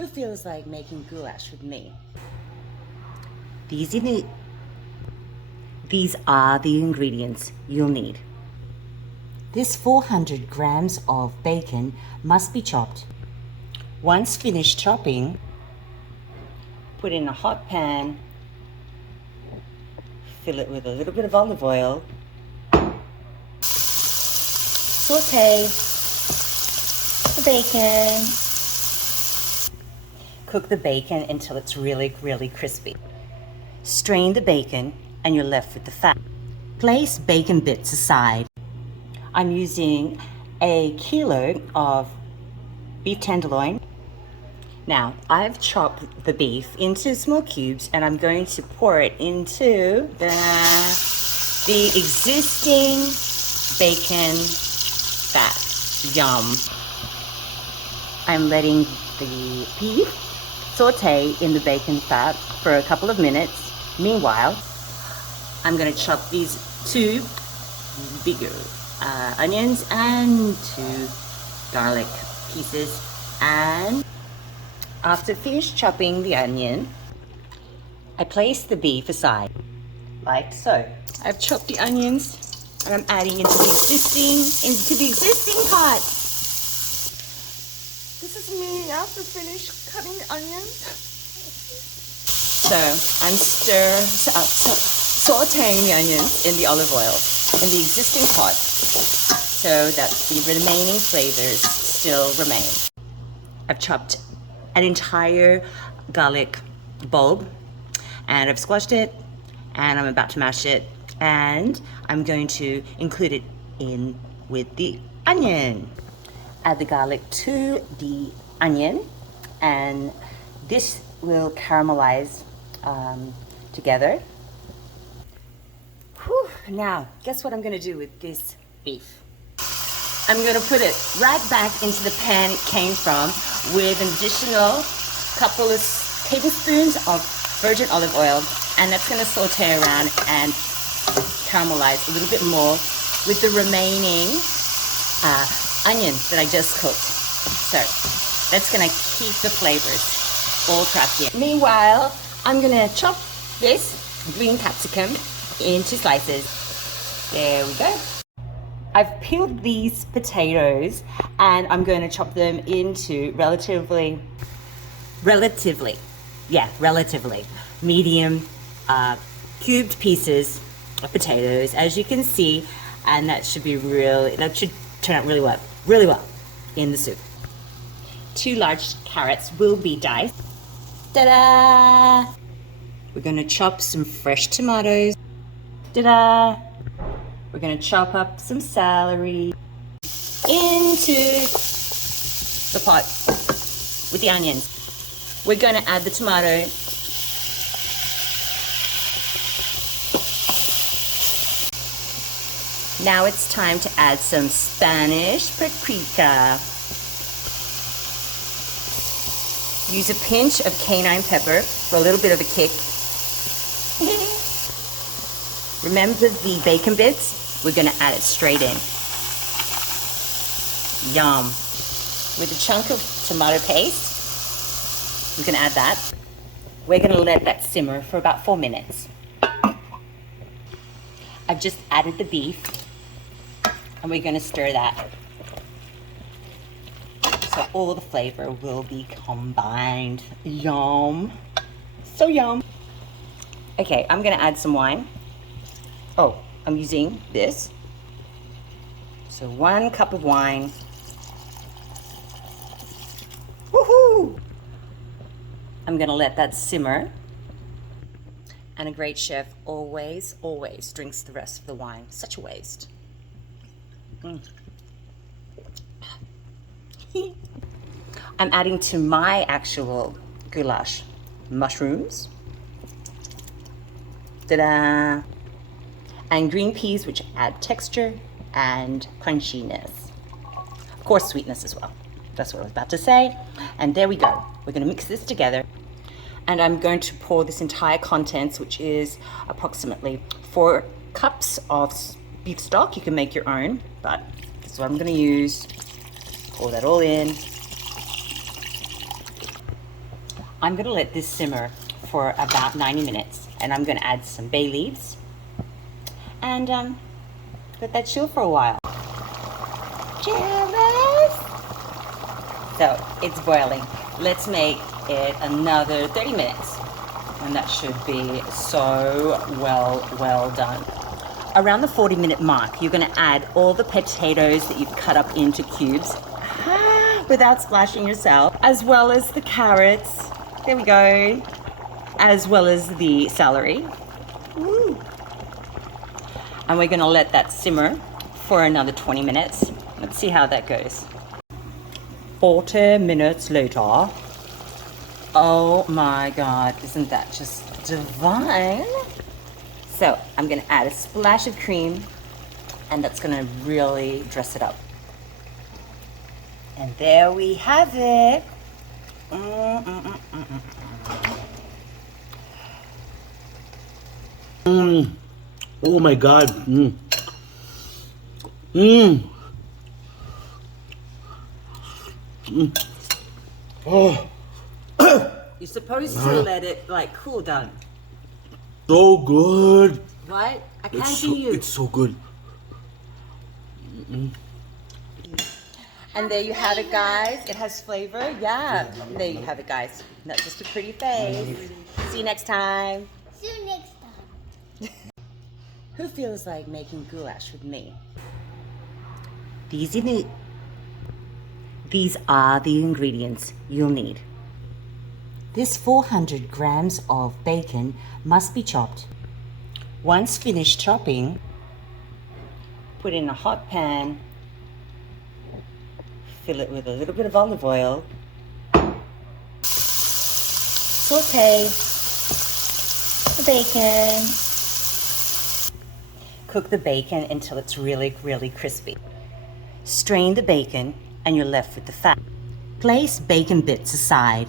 Who feels like making goulash with me? These are the ingredients you'll need. This 400 grams of bacon must be chopped. Once finished chopping, put in a hot pan, fill it with a little bit of olive oil, saute the bacon, cook the bacon until it's really crispy. Strain the bacon and you're left with the fat. Place bacon bits aside. I'm using a kilo of beef tenderloin. Now, I've chopped the beef into small cubes and I'm going to pour it into the existing bacon fat. Yum. I'm letting the beef saute in the bacon fat for a couple of minutes. Meanwhile, I'm going to chop these 2 bigger onions and 2 garlic pieces. And after finished chopping the onion, I place the beef aside, like so. I've chopped the onions and I'm adding into the existing pot. This is me after finish cutting the onions. So I'm sauteing the onions in the olive oil in the existing pot so that the remaining flavors still remain. I've chopped an entire garlic bulb and I've squashed it and I'm about to mash it and I'm going to include it in with the onion. Add the garlic to the onion and this will caramelize together. Whew. Now, guess what I'm going to do with this beef? I'm going to put it right back into the pan it came from with an additional couple of tablespoons of virgin olive oil, and that's going to saute around and caramelize a little bit more with the remaining onion that I just cooked. So that's going to keep the flavors all trapped in. Meanwhile, I'm going to chop this green capsicum into slices. There we go. I've peeled these potatoes and I'm going to chop them into relatively medium cubed pieces of potatoes, as you can see, and that should turn out really well in the soup. 2 large carrots will be diced. Ta-da! We're going to chop some fresh tomatoes. Ta-da! We're going to chop up some celery into the pot with the onions. We're going to add the tomato. Now it's time to add some Spanish paprika. Use a pinch of cayenne pepper for a little bit of a kick. Remember the bacon bits? We're going to add it straight in. Yum. With a chunk of tomato paste, we're going to add that. We're going to let that simmer for about 4 minutes. I've just added the beef and we're going to stir that. So all the flavor will be combined. Yum. So yum. Okay, I'm going to add some wine. Oh, I'm using this. So 1 cup of wine. Woohoo! I'm going to let that simmer. And a great chef always drinks the rest of the wine. Such a waste. I'm adding to my actual goulash mushrooms. Ta-da! And green peas, which add texture and crunchiness. Of course, sweetness as well. That's what I was about to say. And there we go. We're going to mix this together. And I'm going to pour this entire contents, which is approximately 4 cups of beef stock. You can make your own, but this is what I'm going to use. Pour that all in. I'm gonna let this simmer for about 90 minutes, and I'm gonna add some bay leaves and let that chill for a while. Cheers! So it's boiling. Let's make it another 30 minutes, and that should be so well done. Around the 40-minute mark, you're gonna add all the potatoes that you've cut up into cubes without splashing yourself, as well as the carrots. There we go. As well as the celery. Woo. And we're gonna let that simmer for another 20 minutes. Let's see how that goes. 40 minutes later. Oh my God, isn't that just divine? So I'm gonna add a splash of cream, and that's gonna really dress it up. And there we have it. Oh my God. Oh, You're supposed to let it like cool down. so good. What? I can't It's hear you. It's so good. And there you have it, guys. It has flavor. Yeah. There you have it, guys. Not just a pretty face. See you next time. See you next time. Who feels like making goulash with me? These are the ingredients you'll need. This 400 grams of bacon must be chopped. Once finished chopping, put in a hot pan, fill it with a little bit of olive oil, saute the bacon. Cook the bacon until it's really crispy. Strain the bacon and you're left with the fat. Place bacon bits aside.